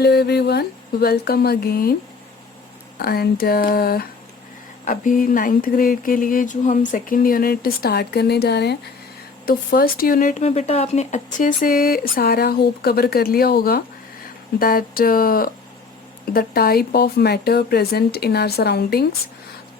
Hello everyone, welcome again. And अभी 9th grade के लिए जो हम सेकंड यूनिट स्टार्ट करने जा रहे हैं, तो फर्स्ट यूनिट में बेटा आपने अच्छे से सारा होप कवर कर लिया होगा that the type of matter present in our surroundings.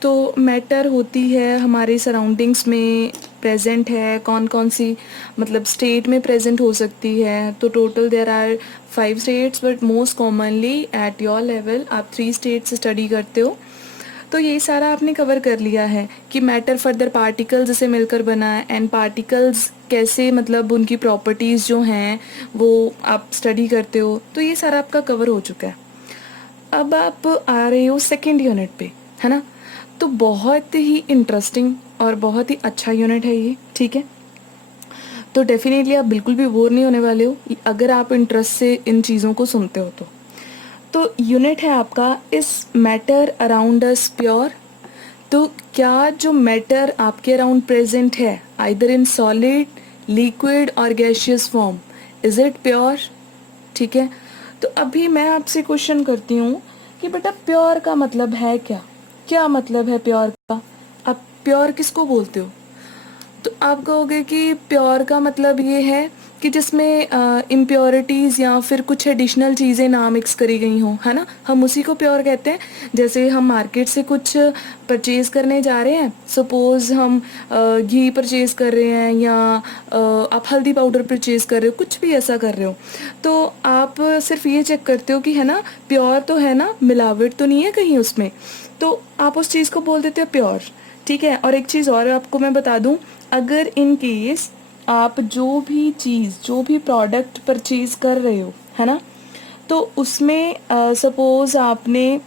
तो मैटर होती है हमारे सराउंडिंग्स में प्रेजेंट है, कौन कौन सी मतलब स्टेट में प्रेजेंट हो सकती है। तो total there are 5 states, but most commonly at your level आप 3 स्टेट्स स्टडी करते हो। तो ये सारा आपने कवर कर लिया है कि मैटर फर्दर पार्टिकल्स से मिलकर बना है, एंड पार्टिकल्स कैसे मतलब उनकी प्रॉपर्टीज़ जो हैं वो आप स्टडी करते हो। तो ये सारा आपका कवर हो चुका है। अब आप आ रहे हो सेकेंड यूनिट पे, है ना। तो बहुत ही इंटरेस्टिंग और बहुत ही अच्छा यूनिट है ये, ठीक है। तो डेफिनेटली आप बिल्कुल भी बोर नहीं होने वाले हो अगर आप इंटरेस्ट से इन चीज़ों को सुनते हो तो यूनिट है आपका इस मैटर अराउंड अस प्योर। तो क्या जो मैटर आपके अराउंड प्रेजेंट है आइदर इन सॉलिड, लिक्विड और gaseous form, is it pure? ठीक है। तो अभी मैं आपसे क्वेश्चन करती हूँ कि बेटा प्योर का मतलब है क्या? क्या मतलब है प्योर का? आप प्योर किसको बोलते हो? तो आप कहोगे कि प्योर का मतलब ये है कि जिसमें इम्प्योरिटीज़ या फिर कुछ एडिशनल चीज़ें ना मिक्स करी गई हों, है ना। हम उसी को प्योर कहते हैं। जैसे हम मार्केट से कुछ परचेज करने जा रहे हैं, सपोज़ हम घी परचेज कर रहे हैं या आप हल्दी पाउडर परचेज कर रहे हो, कुछ भी ऐसा कर रहे हो, तो आप सिर्फ ये चेक करते हो कि है ना प्योर तो है ना, मिलावट तो नहीं है कहीं उसमें, तो आप उस चीज़ को बोल देते हो प्योर। ठीक है। और एक चीज़ और आपको मैं बता दूं, अगर इन केस आप जो भी चीज़, जो भी प्रोडक्ट परचेज कर रहे हो, है ना, तो उसमें सपोज़ आपने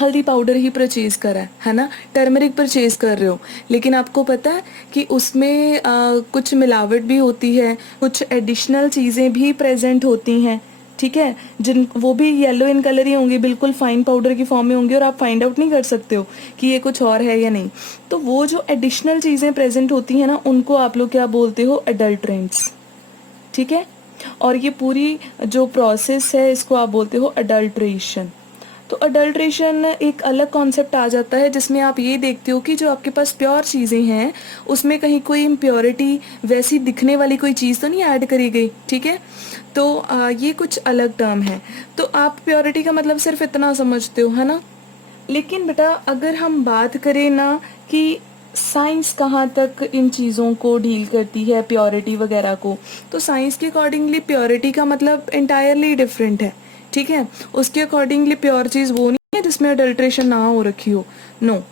हल्दी पाउडर ही परचेज़ करा है ना, टर्मरिक परचेज़ कर रहे हो, लेकिन आपको पता है कि उसमें कुछ मिलावट भी होती है, कुछ एडिशनल चीज़ें भी प्रेजेंट होती हैं, ठीक है, जिन वो भी येलो इन कलर ही होंगी, बिल्कुल फाइन पाउडर की फॉर्म में होंगी और आप फाइंड आउट नहीं कर सकते हो कि ये कुछ और है या नहीं। तो वो जो एडिशनल चीज़ें प्रेजेंट होती हैं ना, उनको आप लोग क्या बोलते हो? अडल्ट्रेंट्स। ठीक है। और ये पूरी जो प्रोसेस है इसको आप बोलते हो अडल्ट्रेशन। तो अडल्ट्रेशन एक अलग कॉन्सेप्ट आ जाता है जिसमें आप ये देखते हो कि जो आपके पास प्योर चीज़ें हैं उसमें कहीं कोई इम्प्योरिटी, वैसी दिखने वाली कोई चीज़ तो नहीं ऐड करी गई। ठीक है। तो ये कुछ अलग टर्म है। तो आप प्योरिटी का मतलब सिर्फ इतना समझते हो, है ना। लेकिन बेटा अगर हम बात करें ना कि साइंस कहाँ तक इन चीज़ों को डील करती है, प्योरिटी वगैरह को, तो साइंस के अकॉर्डिंगली प्योरिटी का मतलब इंटायरली डिफरेंट है। ठीक है। उसके अकॉर्डिंगली प्योर चीज़ वो नहीं है जिसमें अडल्ट्रेशन ना हो रखी हो, नो।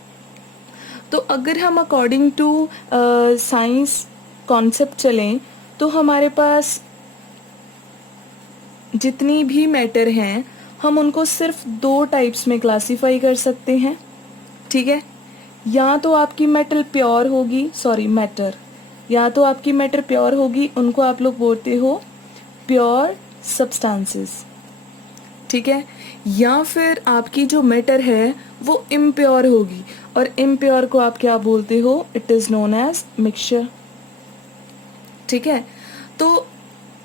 तो अगर हम अकॉर्डिंग टू साइंस कॉन्सेप्ट चलें तो हमारे पास जितनी भी मैटर हैं हम उनको सिर्फ 2 टाइप्स में क्लासीफाई कर सकते हैं। ठीक है। या तो आपकी मेटल प्योर होगी, सॉरी मैटर, या तो आपकी मैटर प्योर होगी, उनको आप लोग बोलते हो प्योर सब्सटेंसेस। ठीक है। या फिर आपकी जो मैटर है वो इम्प्योर होगी, और इम्प्योर को आप क्या बोलते हो? It is known as mixture. ठीक है। तो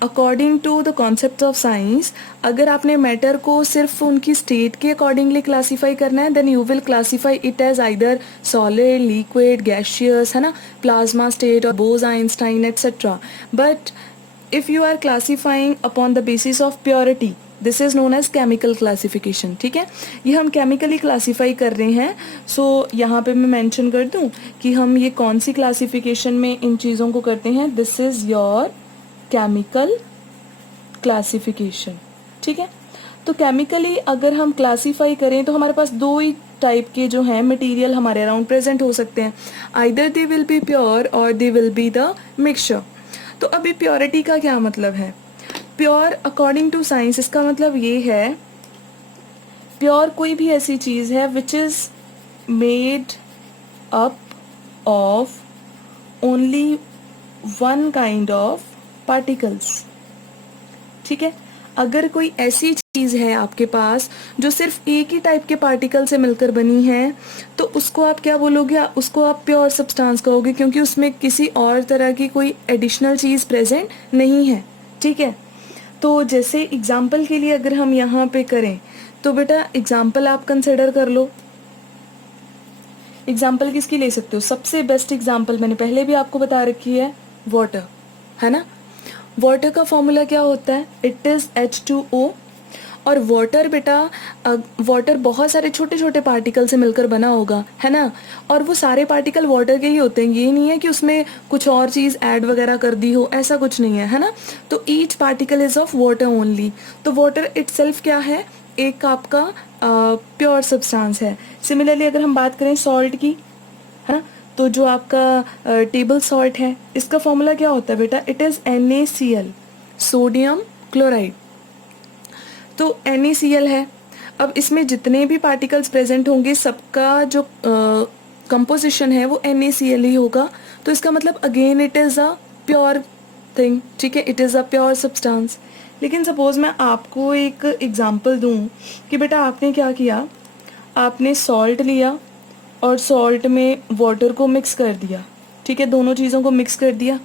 according to the concept of science, अगर आपने मैटर को सिर्फ उनकी स्टेट के अकॉर्डिंगली क्लासीफाई करना है, then you will classify it as either solid, liquid, gaseous, है ना, प्लाज्मा स्टेट और Bose Einstein etcetera. But if you are classifying upon the basis of purity, this is known as chemical classification. ठीक है। ये हम chemically classify कर रहे हैं। सो यहाँ पे मैं मेंशन कर दूँ कि हम ये कौन सी क्लासिफिकेशन में इन चीज़ों को करते हैं। This is your chemical classification. ठीक है। तो केमिकली अगर हम क्लासीफाई करें तो हमारे पास 2 ही टाइप के जो हैं मटेरियल हमारे अराउंड प्रेजेंट हो सकते हैं, either they will be pure or they will be the mixture. तो अभी प्योरिटी का क्या मतलब है? प्योर अकॉर्डिंग टू साइंस इसका मतलब ये है, प्योर कोई भी ऐसी चीज़ है which is made up of only one kind of particles. ठीक है। अगर कोई ऐसी चीज़ है आपके पास जो सिर्फ एक ही टाइप के पार्टिकल से मिलकर बनी है, तो उसको आप क्या बोलोगे? उसको आप प्योर सब्सटेंस कहोगे, क्योंकि उसमें किसी और तरह की कोई एडिशनल चीज़ प्रेजेंट नहीं है। ठीक है। तो जैसे एग्जाम्पल के लिए अगर हम यहाँ पे करें तो बेटा एग्जाम्पल आप कंसिडर कर लो। एग्जाम्पल किसकी ले सकते हो? सबसे बेस्ट एग्जाम्पल मैंने पहले भी आपको बता रखी है, वाटर, है ना। वाटर का फॉर्मूला क्या होता है? It is H2O। और वाटर बेटा, वाटर बहुत सारे छोटे छोटे पार्टिकल से मिलकर बना होगा, है ना। और वो सारे पार्टिकल वाटर के ही होते हैं, ये नहीं है कि उसमें कुछ और चीज़ ऐड वगैरह कर दी हो, ऐसा कुछ नहीं है ना। तो each particle is of water only. तो वाटर इटसेल्फ क्या है? एक आपका प्योर सब्सटेंस है। सिमिलरली अगर हम बात करें सॉल्ट की, है ना, तो जो आपका टेबल सॉल्ट है, इसका फॉर्मूला क्या होता है बेटा? It is NaCl, sodium chloride. तो NaCl है। अब इसमें जितने भी पार्टिकल्स प्रेजेंट होंगे सबका जो कंपोजिशन है वो NaCl ही होगा। तो इसका मतलब again it is a pure thing, ठीक है, it is a pure substance. लेकिन सपोज मैं आपको एक एग्जांपल दूं कि बेटा आपने क्या किया, आपने सॉल्ट लिया और सॉल्ट में वाटर को मिक्स कर दिया, ठीक है, दोनों चीज़ों को मिक्स कर दिया।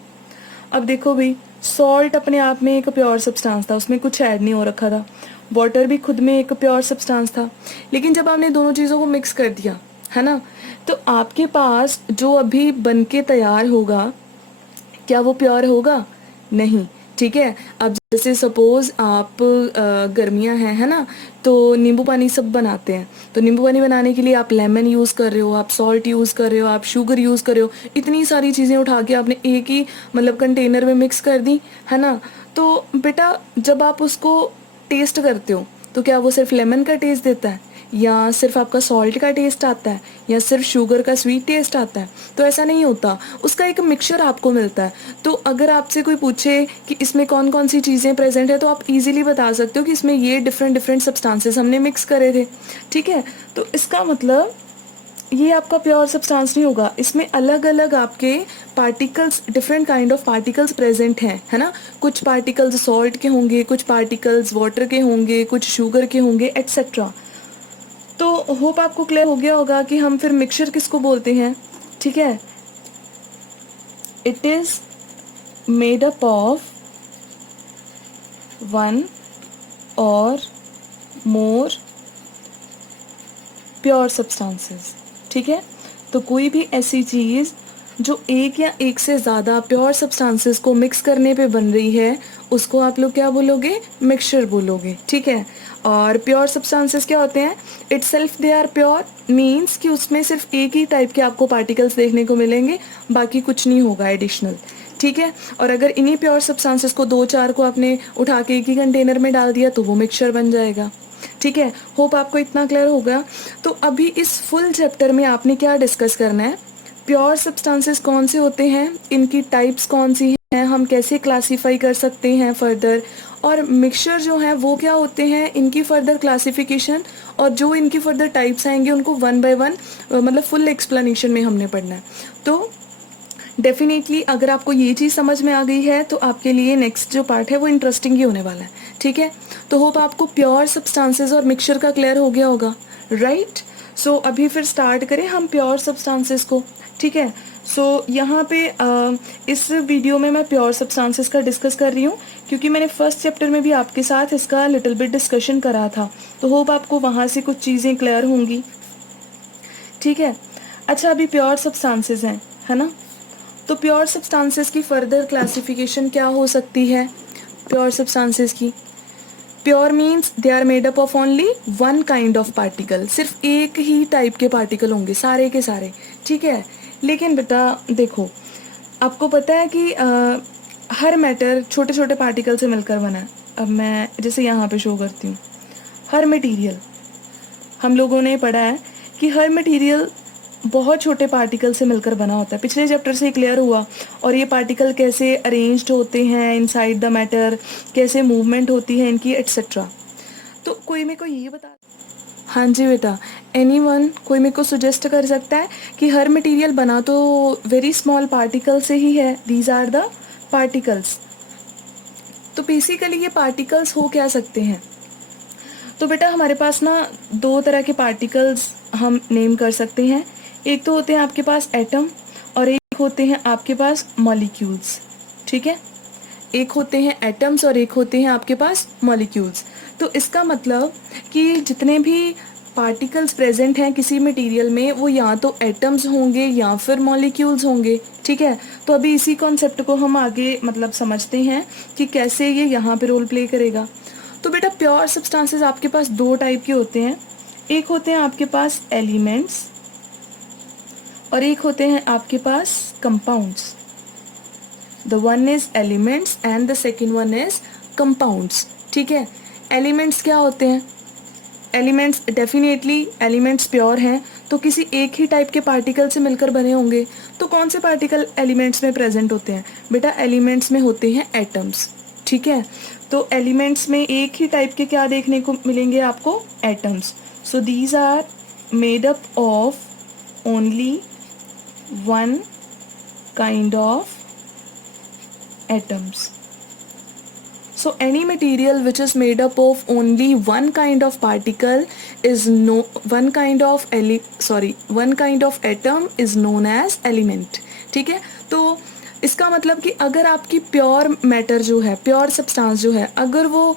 अब देखो भाई, सॉल्ट अपने आप में एक प्योर सब्सटेंस था, उसमें कुछ ऐड नहीं हो रखा था। वाटर भी खुद में एक प्योर सब्सटेंस था। लेकिन जब आपने दोनों चीज़ों को मिक्स कर दिया, है ना, तो आपके पास जो अभी बन के तैयार होगा, क्या वो प्योर होगा? नहीं, ठीक है। अब जैसे सपोज आप गर्मियां हैं, है ना, तो नींबू पानी सब बनाते हैं। तो नींबू पानी बनाने के लिए आप लेमन यूज़ कर रहे हो, आप सॉल्ट यूज़ कर रहे हो, आप शुगर यूज़ कर रहे हो, इतनी सारी चीज़ें उठा के आपने एक ही मतलब कंटेनर में मिक्स कर दी, है ना। तो बेटा जब आप उसको टेस्ट करते हो तो क्या वो सिर्फ लेमन का टेस्ट देता है, या सिर्फ आपका सॉल्ट का टेस्ट आता है, या सिर्फ शुगर का स्वीट टेस्ट आता है? तो ऐसा नहीं होता, उसका एक मिक्सचर आपको मिलता है। तो अगर आपसे कोई पूछे कि इसमें कौन कौन सी चीज़ें प्रेजेंट है, तो आप इजीली बता सकते हो कि इसमें ये डिफरेंट डिफरेंट सब्सटेंसेस हमने मिक्स करे थे, ठीक है। तो इसका मतलब ये आपका प्योर सब्सटेंस नहीं होगा, इसमें अलग अलग आपके particles, different kind of particles present हैं, है ना। कुछ पार्टिकल्स सॉल्ट के होंगे, कुछ पार्टिकल्स वाटर के होंगे, कुछ शुगर के होंगे, एट्सेट्रा। तो होप आपको क्लियर हो गया होगा कि हम फिर मिक्सचर किसको बोलते हैं, ठीक है। It is made up of one और मोर प्योर सब्सटेंसेस, ठीक है। तो कोई भी ऐसी चीज़ जो एक या एक से ज़्यादा प्योर सब्सटेंसेस को मिक्स करने पे बन रही है, उसको आप लोग क्या बोलोगे? मिक्सचर बोलोगे, ठीक है। और प्योर सब्सटेंसेस क्या होते हैं? Itself they are pure, means कि उसमें सिर्फ एक ही टाइप के आपको पार्टिकल्स देखने को मिलेंगे, बाकी कुछ नहीं होगा एडिशनल, ठीक है। और अगर इन्हीं प्योर सब्सटेंसेस को दो चार को आपने उठा के एक ही कंटेनर में डाल दिया तो वो मिक्सचर बन जाएगा, ठीक है। होप आपको इतना क्लियर हो गया। तो अभी इस फुल चैप्टर में आपने क्या डिस्कस करना है? प्योर सब्सटेंसेस कौन से होते हैं, इनकी टाइप्स कौन सी हैं, हम कैसे क्लासीफाई कर सकते हैं फर्दर, और मिक्सचर जो है वो क्या होते हैं, इनकी फर्दर क्लासिफिकेशन, और जो इनकी फर्दर टाइप्स आएंगे उनको वन बाय वन मतलब फुल एक्सप्लेनेशन में हमने पढ़ना है। तो डेफिनेटली अगर आपको ये चीज़ समझ में आ गई है तो आपके लिए नेक्स्ट जो पार्ट है वो इंटरेस्टिंग ही होने वाला है, ठीक है। तो होप आपको प्योर सब्सटेंसेस और मिक्सचर का क्लियर हो गया होगा, राइट। सो अभी फिर स्टार्ट करें हम प्योर सब्सटेंसेस को, ठीक है। सो यहाँ पे इस वीडियो में मैं प्योर सब्सटेंसेस का डिस्कस कर रही हूँ, क्योंकि मैंने फर्स्ट चैप्टर में भी आपके साथ इसका लिटिल बिट डिस्कशन करा था, तो होप आपको वहाँ से कुछ चीज़ें क्लियर होंगी, ठीक है। अच्छा, अभी प्योर सब्सटेंसेस हैं, है ना। तो प्योर सब्सटेंसेस की फर्दर क्लासिफिकेशन क्या हो सकती है? प्योर सब्सटेंसेस की, pure means they are made up of only one kind of particle, सिर्फ एक ही टाइप के पार्टिकल होंगे सारे के सारे, ठीक है। लेकिन बेटा देखो, आपको पता है कि हर मैटर छोटे छोटे पार्टिकल से मिलकर बना है। अब मैं जैसे यहाँ पे शो करती हूँ, हर मटेरियल, हम लोगों ने पढ़ा है कि हर मटेरियल बहुत छोटे पार्टिकल से मिलकर बना होता है, पिछले चैप्टर से क्लियर हुआ। और ये पार्टिकल कैसे अरेंज्ड होते हैं इनसाइड द मैटर, कैसे मूवमेंट होती है इनकी, एट्सेट्रा। तो कोई मेरे को ये बता, हाँ जी बेटा, एनीवन कोई मेरे को सुजेस्ट कर सकता है कि हर मटेरियल बना तो वेरी स्मॉल पार्टिकल से ही है, दीज आर द पार्टिकल्स। तो बेसिकली ये पार्टिकल्स हो क्या सकते हैं? तो बेटा हमारे पास ना दो तरह के पार्टिकल्स हम नेम कर सकते हैं। एक तो होते हैं आपके पास एटम, और एक होते हैं आपके पास मॉलिक्यूल्स, ठीक है। एक होते हैं एटम्स और एक होते हैं आपके पास मॉलिक्यूल्स। तो इसका मतलब कि जितने भी पार्टिकल्स प्रेजेंट हैं किसी मटेरियल में वो या तो एटम्स होंगे या फिर मॉलिक्यूल्स होंगे, ठीक है। तो अभी इसी कॉन्सेप्ट को हम आगे मतलब समझते हैं कि कैसे ये यहाँ पे रोल प्ले करेगा। तो बेटा प्योर सब्सटेंसेस आपके पास दो टाइप के होते हैं, एक होते हैं आपके पास एलिमेंट्स और एक होते हैं आपके पास compounds. The one is elements and the second one is compounds, ठीक है। एलिमेंट्स क्या होते हैं? एलिमेंट्स डेफिनेटली एलिमेंट्स प्योर हैं तो किसी एक ही टाइप के पार्टिकल से मिलकर बने होंगे। तो कौन से पार्टिकल एलिमेंट्स में प्रेजेंट होते हैं? बेटा एलिमेंट्स में होते हैं एटम्स, ठीक है। तो एलिमेंट्स में एक ही टाइप के क्या देखने को मिलेंगे आपको? Atoms. So these are made up of only one kind of atoms. So any material which is made up of only one kind of particle is one kind of atom is known as element, ठीक है। तो इसका मतलब कि अगर आपकी pure matter जो है, प्योर सब्सटेंस जो है, अगर वो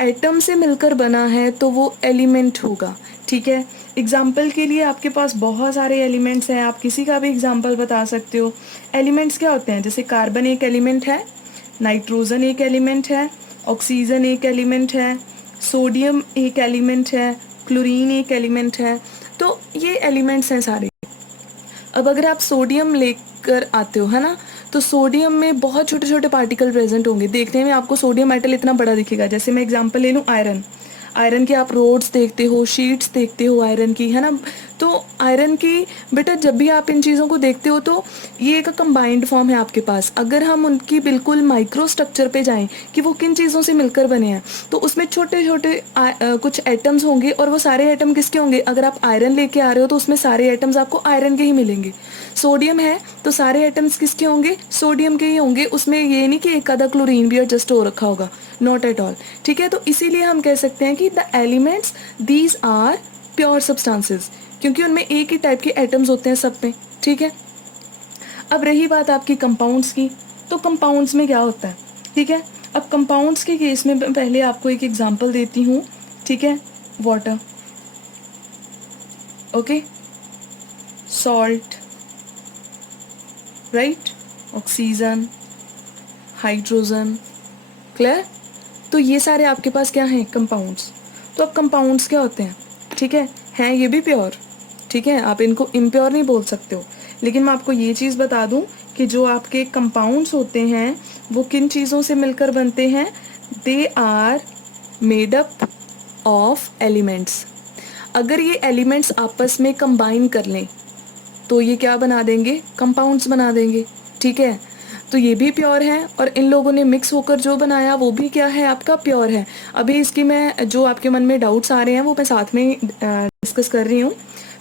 एटम से मिलकर बना है तो वो एलिमेंट होगा, ठीक है। एग्जाम्पल के लिए आपके पास बहुत सारे एलिमेंट्स हैं, आप किसी का भी एग्जाम्पल बता सकते हो। एलिमेंट्स क्या होते हैं? जैसे कार्बन एक एलिमेंट है, नाइट्रोजन एक एलिमेंट है, ऑक्सीजन एक एलिमेंट है, सोडियम एक एलिमेंट है, क्लोरीन एक एलिमेंट है। तो ये एलिमेंट्स हैं सारे। अब अगर आप सोडियम लेकर आते हो, है ना, तो सोडियम में बहुत छोटे छोटे पार्टिकल प्रेजेंट होंगे। देखने में आपको सोडियम मेटल इतना बड़ा दिखेगा। जैसे मैं एग्जांपल ले लूँ आयरन, आयरन के आप रोड्स देखते हो, शीट्स देखते हो आयरन की, है ना। तो आयरन की बेटा जब भी आप इन चीज़ों को देखते हो तो ये एक कंबाइंड फॉर्म है आपके पास। अगर हम उनकी बिल्कुल माइक्रो स्ट्रक्चर पे जाएं कि वो किन चीज़ों से मिलकर बने हैं, तो उसमें छोटे छोटे कुछ एटम्स होंगे और वो सारे एटम किसके होंगे? अगर आप आयरन लेके आ रहे हो तो उसमें सारे एटम्स आपको आयरन के ही मिलेंगे। सोडियम है तो सारे एटम्स किसके होंगे? सोडियम के ही होंगे। उसमें ये नहीं कि एक आधा क्लोरीन भी एडजस्ट हो रखा होगा, नॉट एट ऑल, ठीक है। तो इसीलिए हम कह सकते हैं कि the elements these are pure substances, क्योंकि उनमें एक ही टाइप के एटम्स होते हैं सब में, ठीक है। अब रही बात आपकी कंपाउंड्स की, तो कंपाउंड्स में क्या होता है, ठीक है। अब कंपाउंड्स के केस में पहले आपको एक एग्जांपल देती हूँ, ठीक है। Water, okay, salt, right, oxygen, hydrogen, clear. तो ये सारे आपके पास क्या हैं? कंपाउंड्स। तो अब कंपाउंड्स क्या होते हैं, ठीक है ये भी प्योर, ठीक है, आप इनको इम्प्योर नहीं बोल सकते हो। लेकिन मैं आपको ये चीज़ बता दूं कि जो आपके कंपाउंड्स होते हैं वो किन चीज़ों से मिलकर बनते हैं? They are made up of elements. अगर ये एलिमेंट्स आपस में कंबाइन कर लें तो ये क्या बना देंगे? कंपाउंड्स बना देंगे, ठीक है। तो ये भी प्योर है और इन लोगों ने मिक्स होकर जो बनाया वो भी क्या है? आपका प्योर है। अभी इसकी मैं जो आपके मन में डाउट्स आ रहे हैं वो मैं साथ में डिस्कस कर रही हूँ।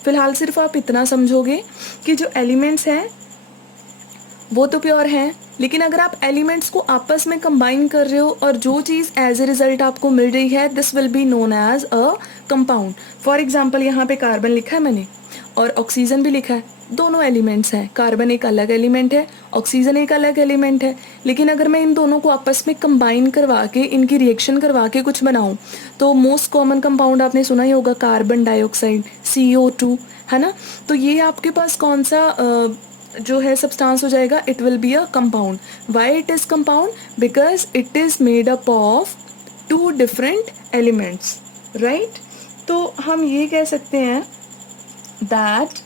फिलहाल सिर्फ आप इतना समझोगे कि जो एलिमेंट्स हैं वो तो प्योर हैं, लेकिन अगर आप एलिमेंट्स को आपस में कंबाइन कर रहे हो और जो चीज़ एज ए रिजल्ट आपको मिल रही है, this will be known as a compound. For example यहाँ पे कार्बन लिखा है मैंने और ऑक्सीजन भी लिखा है, दोनों एलिमेंट्स हैं। कार्बन एक अलग एलिमेंट है, ऑक्सीजन एक अलग एलिमेंट है, लेकिन अगर मैं इन दोनों को आपस में कंबाइन करवा के इनकी रिएक्शन करवा के कुछ बनाऊं तो मोस्ट कॉमन कंपाउंड आपने सुना ही होगा, कार्बन डाइऑक्साइड, CO2, है ना। तो ये आपके पास कौन सा जो है सब्सटेंस हो जाएगा? It will be a compound. Why it is compound? Because it is made up of two different elements, right. तो हम ये कह सकते हैं that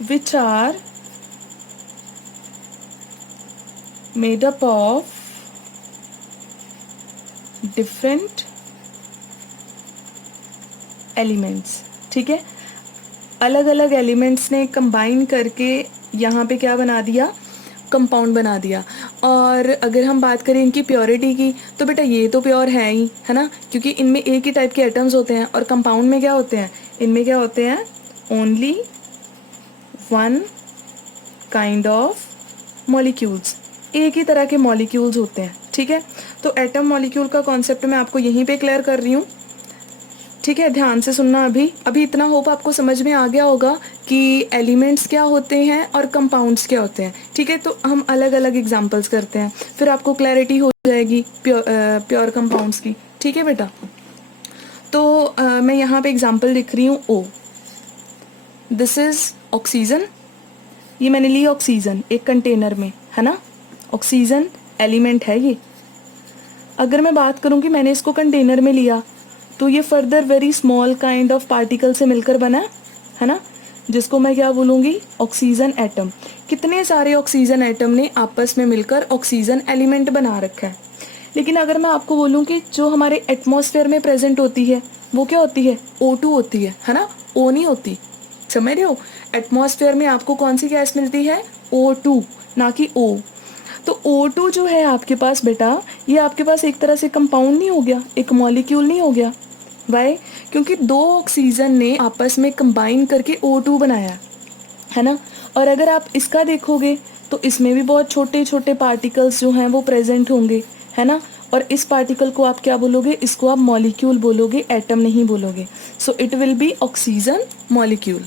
which are made up of different elements, ठीक है। अलग अलग एलिमेंट्स ने कंबाइन करके यहाँ पे क्या बना दिया? कंपाउंड बना दिया। और अगर हम बात करें इनकी प्योरिटी की तो बेटा ये तो प्योर है ही, है ना, क्योंकि इनमें एक ही टाइप के एटम्स होते हैं। और कंपाउंड में क्या होते हैं? इनमें क्या होते हैं? Only one kind of molecules, एक ही तरह के मॉलिक्यूल्स होते हैं, ठीक है। तो एटम मॉलिक्यूल का कॉन्सेप्ट मैं आपको यहीं पे क्लियर कर रही हूँ, ठीक है, ध्यान से सुनना। अभी इतना होप आपको समझ में आ गया होगा कि एलिमेंट्स क्या होते हैं और कंपाउंड्स क्या होते हैं। ठीक है, तो हम अलग अलग एग्जांपल्स करते हैं, फिर आपको क्लैरिटी हो जाएगी प्योर कंपाउंड्स की। ठीक है बेटा, तो मैं यहाँ पे एग्जांपल लिख रही हूँ ओ। दिस इज ऑक्सीजन, ये मैंने ली ऑक्सीजन एक कंटेनर में, है ना। ऑक्सीजन एलिमेंट है ये। अगर मैं बात करूँ कि मैंने इसको कंटेनर में लिया, तो ये further very small kind of particle से मिलकर बना है ना, जिसको मैं क्या बोलूँगी, ऑक्सीजन एटम। कितने सारे ऑक्सीजन एटम ने आपस में मिलकर ऑक्सीजन एलिमेंट बना रखा है। लेकिन अगर मैं आपको बोलूँ कि जो हमारे एटमॉस्फेयर में प्रेजेंट होती है वो क्या होती है, O2 होती है ना, O नहीं होती। समझ रहे हो, एटमॉस्फेयर में आपको कौन सी गैस मिलती है, O2, ना कि O। तो O2 जो है आपके पास बेटा, ये आपके पास एक तरह से कंपाउंड नहीं हो गया, एक मॉलिक्यूल नहीं हो गया। वाई? क्योंकि दो ऑक्सीजन ने आपस में कंबाइन करके O2 बनाया है ना। और अगर आप इसका देखोगे तो इसमें भी बहुत छोटे छोटे पार्टिकल्स जो हैं वो प्रेजेंट होंगे, है ना। और इस पार्टिकल को आप क्या बोलोगे, इसको आप मॉलिक्यूल बोलोगे, एटम नहीं बोलोगे। So it will B oxygen molecule.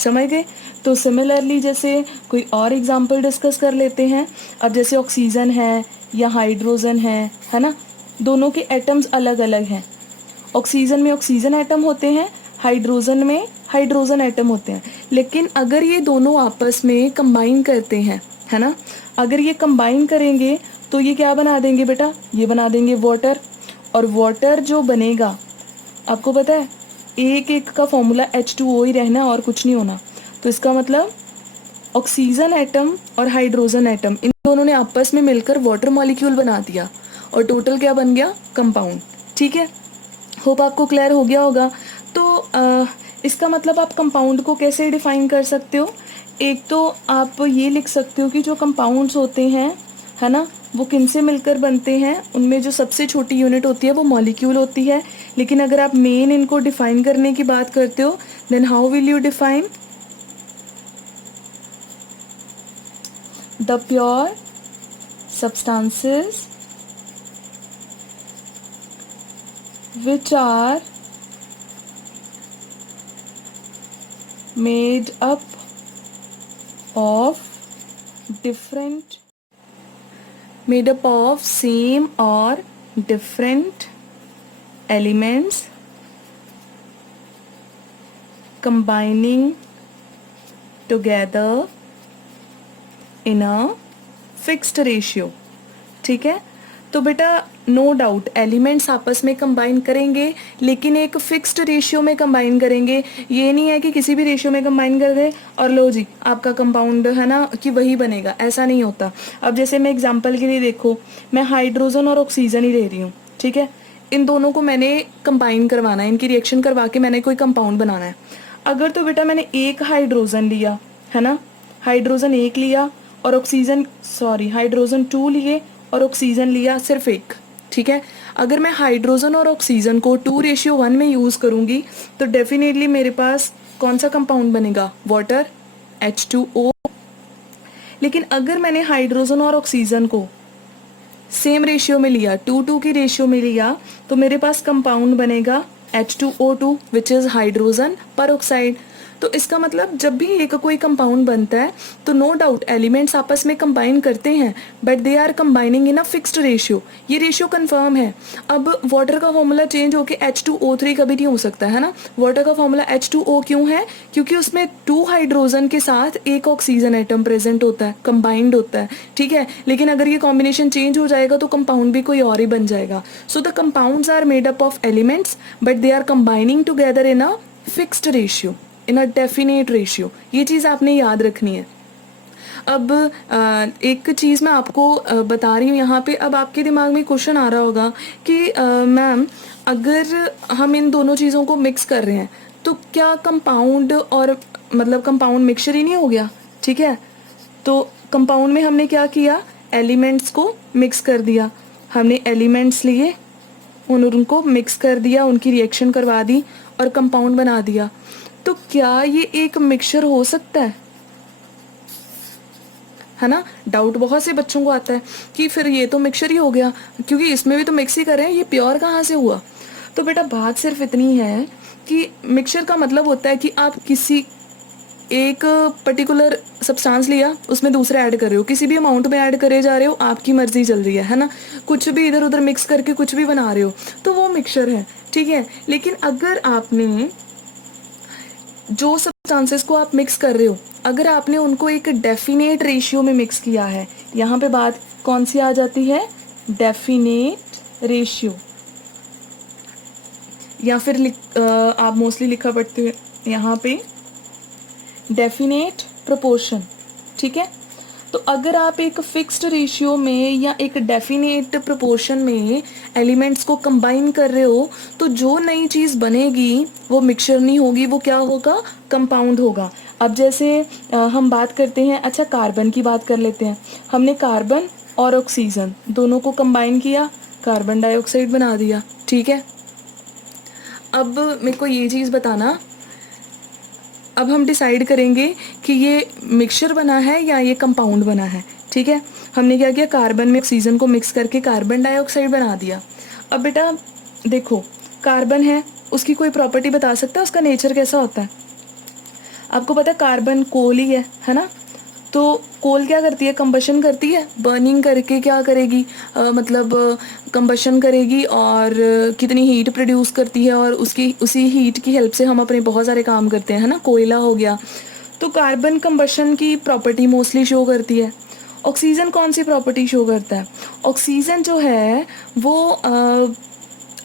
समझ गए। तो सिमिलरली जैसे कोई और एग्जांपल डिस्कस कर लेते हैं। अब जैसे ऑक्सीजन है या हाइड्रोजन है ना, दोनों के एटम्स अलग अलग हैं। ऑक्सीजन में ऑक्सीजन एटम होते हैं, हाइड्रोजन में हाइड्रोजन एटम होते हैं। लेकिन अगर ये दोनों आपस में कंबाइन करते हैं, है ना, अगर ये कंबाइन करेंगे तो ये क्या बना देंगे बेटा, ये बना देंगे वाटर। और वाटर जो बनेगा, आपको पता है एक एक का फॉर्मूला H2O ही रहना और कुछ नहीं होना। तो इसका मतलब ऑक्सीजन एटम और हाइड्रोजन एटम, इन दोनों ने आपस में मिलकर वाटर मॉलिक्यूल बना दिया और टोटल क्या बन गया, कंपाउंड। ठीक है, होप आपको क्लियर हो गया होगा। तो इसका मतलब आप कंपाउंड को कैसे डिफाइन कर सकते हो। एक तो आप ये लिख सकते हो कि जो कंपाउंड्स होते हैं, है ना, वो किन से मिलकर बनते हैं। उनमें जो सबसे छोटी यूनिट होती है वो मॉलिक्यूल होती है। लेकिन अगर आप मेन इनको डिफाइन करने की बात करते हो, then how will you define the pure substances which are made up of same or different elements combining together in a fixed ratio। ठीक है, तो बेटा नो डाउट एलिमेंट्स आपस में कंबाइन करेंगे, लेकिन एक फिक्स्ड रेशियो में कंबाइन करेंगे। ये नहीं है कि किसी भी रेशियो में कंबाइन कर दे और लो जी आपका कंपाउंड है ना कि वही बनेगा, ऐसा नहीं होता। अब जैसे मैं एग्जांपल के लिए देखो, मैं हाइड्रोजन और ऑक्सीजन ही ले रही हूँ। ठीक है, इन दोनों को मैंने कंबाइन करवाना है, इनकी रिएक्शन करवा के मैंने कोई कंपाउंड बनाना है। अगर तो बेटा मैंने एक हाइड्रोजन लिया, है ना, हाइड्रोजन एक लिया और हाइड्रोजन 2 लिए और ऑक्सीजन लिया सिर्फ एक। ठीक है, अगर मैं हाइड्रोजन और ऑक्सीजन को 2:1 में यूज़ करूँगी तो डेफिनेटली मेरे पास कौन सा कंपाउंड बनेगा, वाटर, H2O। लेकिन अगर मैंने हाइड्रोजन और ऑक्सीजन को सेम रेशियो में लिया, 2:2 की रेशियो में लिया, तो मेरे पास कंपाउंड बनेगा H2O2 विच इज़ हाइड्रोजन पर ऑक्साइड। तो इसका मतलब जब भी एक कोई कंपाउंड बनता है तो नो डाउट एलिमेंट्स आपस में कंबाइन करते हैं, but they are combining in a fixed ratio. ये रेशियो कंफर्म है। अब वाटर का फॉर्मूला चेंज होकर H2O3 कभी नहीं हो सकता, है ना। वाटर का फॉर्मूला H2O क्यों है, क्योंकि उसमें 2 हाइड्रोजन के साथ एक ऑक्सीजन एटम प्रेजेंट होता है, कंबाइंड होता है। ठीक है, लेकिन अगर ये कॉम्बिनेशन चेंज हो जाएगा तो कंपाउंड भी कोई और ही बन जाएगा। So the compounds are made up of elements but they are combining together in a fixed ratio, in a definite ratio. ये चीज़ आपने याद रखनी है। अब एक चीज़ मैं आपको बता रही हूँ यहाँ पे। अब आपके दिमाग में क्वेश्चन आ रहा होगा कि मैम अगर हम इन दोनों चीज़ों को मिक्स कर रहे हैं तो क्या कंपाउंड और मतलब कंपाउंड मिक्सचर ही नहीं हो गया। ठीक है, तो कंपाउंड में हमने क्या किया, एलिमेंट्स को मिक्स कर दिया। हमने एलिमेंट्स लिए, उनको मिक्स कर दिया, उनकी रिएक्शन करवा दी और कंपाउंड बना दिया। तो क्या ये एक मिक्सचर हो सकता है ना। डाउट बहुत से बच्चों को आता है कि फिर ये तो मिक्सचर ही हो गया, क्योंकि इसमें भी तो मिक्स ही कर रहे हैं, ये प्योर कहाँ से हुआ। तो बेटा बात सिर्फ इतनी है कि मिक्सचर का मतलब होता है कि आप किसी एक पर्टिकुलर सब्सटेंस लिया, उसमें दूसरा ऐड कर रहे हो, किसी भी अमाउंट में ऐड करे जा रहे हो, आपकी मर्जी चल रही है ना, कुछ भी इधर उधर मिक्स करके कुछ भी बना रहे हो, तो वो मिक्सचर है, ठीक है। लेकिन अगर आपने जो सब्सटेंसेस को आप मिक्स कर रहे हो, अगर आपने उनको एक डेफिनेट रेशियो में मिक्स किया है, यहाँ पे बात कौन सी आ जाती है, डेफिनेट रेशियो, या फिर आप मोस्टली लिखा पढ़ते हो यहाँ पे डेफिनेट प्रोपोर्शन, ठीक है। तो अगर आप एक फिक्स्ड रेशियो में या एक डेफिनेट प्रोपोर्शन में एलिमेंट्स को कंबाइन कर रहे हो, तो जो नई चीज़ बनेगी वो मिक्सचर नहीं होगी, वो क्या होगा, कंपाउंड होगा। अब जैसे हम बात करते हैं, अच्छा कार्बन की बात कर लेते हैं, हमने कार्बन और ऑक्सीजन दोनों को कंबाइन किया, कार्बन डाइऑक्साइड बना दिया, ठीक है। अब मेरे को ये चीज़ बताना, अब हम डिसाइड करेंगे कि ये मिक्सचर बना है या ये कंपाउंड बना है, ठीक है। हमने क्या किया, कार्बन में ऑक्सीजन को मिक्स करके कार्बन डाइऑक्साइड बना दिया। अब बेटा देखो, कार्बन है, उसकी कोई प्रॉपर्टी बता सकता है, उसका नेचर कैसा होता है। आपको पता है कार्बन कोल ही है ना। तो कोल क्या करती है, कंबशन करती है, बर्निंग करके क्या करेगी, मतलब कंबशन करेगी और कितनी हीट प्रोड्यूस करती है, और उसी हीट की हेल्प से हम अपने बहुत सारे काम करते हैं, है ना, कोयला हो गया। तो कार्बन कंबशन की प्रॉपर्टी मोस्टली शो करती है। ऑक्सीजन कौन सी प्रॉपर्टी शो करता है, ऑक्सीजन जो है वो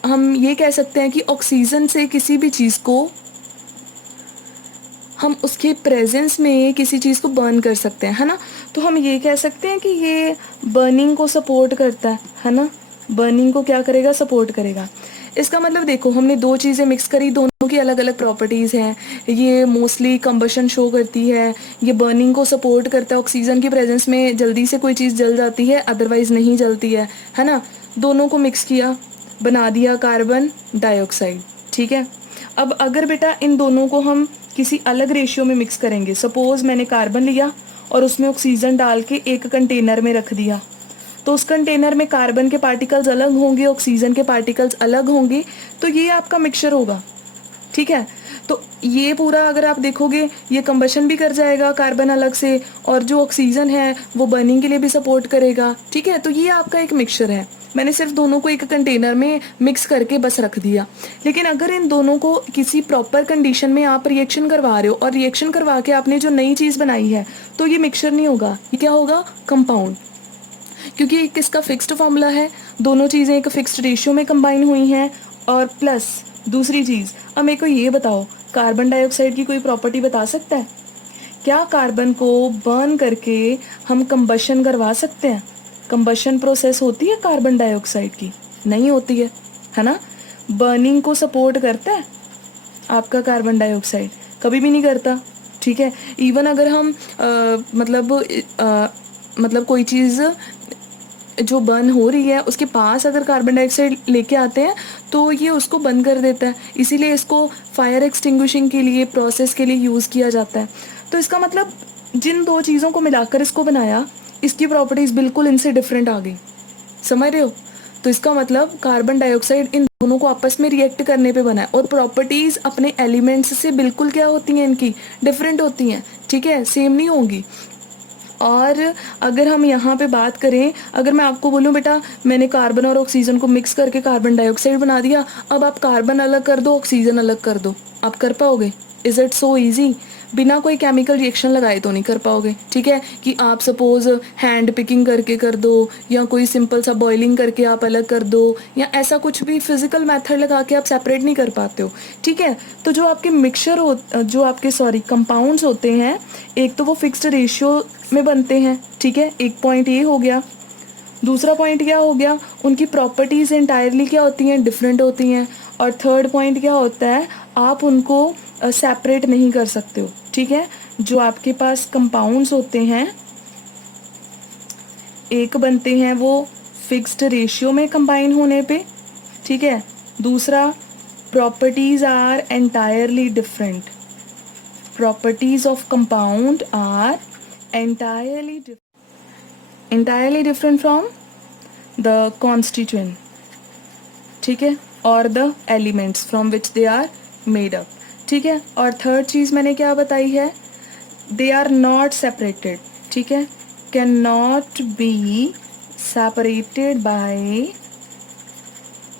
हम ये कह सकते हैं कि ऑक्सीजन से किसी भी चीज़ को हम उसके प्रेजेंस में किसी चीज़ को बर्न कर सकते हैं, है ना। तो हम ये कह सकते हैं कि ये बर्निंग को सपोर्ट करता है ना, बर्निंग को क्या करेगा, सपोर्ट करेगा। इसका मतलब देखो, हमने दो चीज़ें मिक्स करी, दोनों की अलग अलग प्रॉपर्टीज़ हैं। ये मोस्टली कंबशन शो करती है, ये बर्निंग को सपोर्ट करता है, ऑक्सीजन की प्रेजेंस में जल्दी से कोई चीज़ जल जाती है, अदरवाइज़ नहीं जलती है ना। दोनों को मिक्स किया, बना दिया कार्बन डाइऑक्साइड, ठीक है। अब अगर बेटा इन दोनों को हम किसी अलग रेशियो में मिक्स करेंगे, सपोज मैंने कार्बन लिया और उसमें ऑक्सीजन डाल के एक कंटेनर में रख दिया, तो उस कंटेनर में कार्बन के पार्टिकल्स अलग होंगे, ऑक्सीजन के पार्टिकल्स अलग होंगे, तो ये आपका मिक्सचर होगा, ठीक है। तो ये पूरा अगर आप देखोगे, ये कंबशन भी कर जाएगा कार्बन अलग से, और जो ऑक्सीजन है वो बर्निंग के लिए भी सपोर्ट करेगा, ठीक है। तो ये आपका एक मिक्सचर है। मैंने सिर्फ दोनों को एक कंटेनर में मिक्स करके बस रख दिया। लेकिन अगर इन दोनों को किसी प्रॉपर कंडीशन में आप रिएक्शन करवा रहे हो, और रिएक्शन करवा के आपने जो नई चीज़ बनाई है, तो ये मिक्सचर नहीं होगा, ये क्या होगा, कंपाउंड। क्योंकि एक इसका फिक्स्ड फॉर्मूला है, दोनों चीज़ें एक फिक्स्ड रेशियो में कंबाइन हुई हैं, और प्लस दूसरी चीज़, अब मेरे को ये बताओ, कार्बन डाइऑक्साइड की कोई प्रॉपर्टी बता सकता है क्या, कार्बन को बर्न करके हम कंबशन करवा सकते हैं। कंबशन प्रोसेस होती है कार्बन डाइऑक्साइड की, नहीं होती है ना। बर्निंग को सपोर्ट करता है आपका कार्बन डाइऑक्साइड, कभी भी नहीं करता, ठीक है। इवन अगर हम मतलब कोई चीज़ जो बर्न हो रही है उसके पास अगर कार्बन डाइऑक्साइड लेके आते हैं, तो ये उसको बंद कर देता है, इसीलिए इसको फायर एक्सटिंग्विशिंग के लिए, प्रोसेस के लिए यूज़ किया जाता है। तो इसका मतलब जिन दो चीज़ों को मिलाकर इसको बनाया, इसकी प्रॉपर्टीज़ बिल्कुल इनसे डिफरेंट आ गई, समझ रहे हो। तो इसका मतलब कार्बन डाइऑक्साइड इन दोनों को आपस में रिएक्ट करने पे बना है, और प्रॉपर्टीज़ अपने एलिमेंट्स से बिल्कुल क्या होती हैं, इनकी डिफरेंट होती हैं, ठीक है, सेम नहीं होंगी। और अगर हम यहाँ पे बात करें, अगर मैं आपको बोलूँ बेटा मैंने कार्बन और ऑक्सीजन को मिक्स करके कार्बन डाइऑक्साइड बना दिया, अब आप कार्बन अलग कर दो, ऑक्सीजन अलग कर दो, आप कर पाओगे? Is it so easy? बिना कोई केमिकल रिएक्शन लगाए तो नहीं कर पाओगे, ठीक है। कि आप सपोज हैंड पिकिंग करके कर दो, या कोई सिंपल सा बॉइलिंग करके आप अलग कर दो, या ऐसा कुछ भी फिजिकल मेथड लगा के आप सेपरेट नहीं कर पाते हो, ठीक है। तो जो आपके मिक्सचर हो, जो आपके कंपाउंड्स होते हैं, एक तो वो फिक्स्ड रेशियो में बनते हैं, ठीक है, एक पॉइंट ये हो गया। दूसरा पॉइंट क्या हो गया, उनकी प्रॉपर्टीज़ एंटायरली क्या होती हैं, डिफरेंट होती हैं। और थर्ड पॉइंट क्या होता है, आप उनको सेपरेट नहीं कर सकते हो, ठीक है। जो आपके पास कंपाउंड्स होते हैं, एक बनते हैं वो फिक्स्ड रेशियो में कंबाइन होने पे, ठीक है। दूसरा, properties are entirely different, properties of compound are entirely different from the constituent, ठीक है। और the elements from which they are made up, ठीक है। और थर्ड चीज़ मैंने क्या बताई है, दे आर नॉट सेपरेटेड, ठीक है, can not be separated by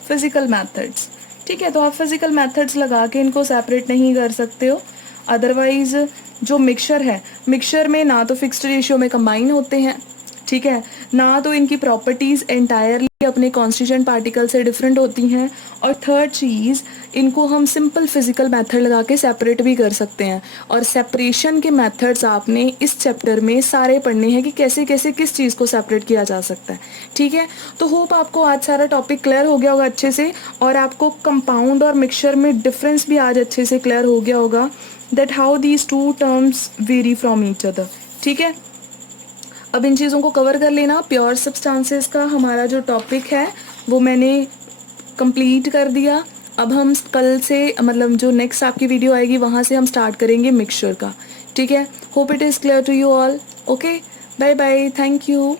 physical methods, ठीक है। तो आप फिजिकल मैथड्स लगा के इनको सेपरेट नहीं कर सकते हो। अदरवाइज जो मिक्सचर है, मिक्सचर में ना तो फिक्स्ड रेशियो में कंबाइन होते हैं, ठीक है, ना तो इनकी प्रॉपर्टीज़ एंटायरली अपने कॉन्स्टिट्यूएंट पार्टिकल से डिफरेंट होती हैं, और थर्ड चीज़ इनको हम सिंपल फिजिकल मेथड लगा के सेपरेट भी कर सकते हैं। और सेपरेशन के मेथड्स आपने इस चैप्टर में सारे पढ़ने हैं कि कैसे कैसे किस चीज़ को सेपरेट किया जा सकता है, ठीक है। तो होप आपको आज सारा टॉपिक क्लियर हो गया होगा अच्छे से, और आपको कंपाउंड और मिक्सचर में डिफरेंस भी आज अच्छे से क्लियर हो गया होगा, that how these two terms very from each other, ठीक है। अब इन चीज़ों को कवर कर लेना। प्योर सब्सटेंसेस का हमारा जो टॉपिक है वो मैंने कंप्लीट कर दिया। अब हम कल से, मतलब जो नेक्स्ट आपकी वीडियो आएगी वहाँ से हम स्टार्ट करेंगे मिक्सचर का, ठीक है। Hope it is clear to you all. Okay, bye bye, thank you.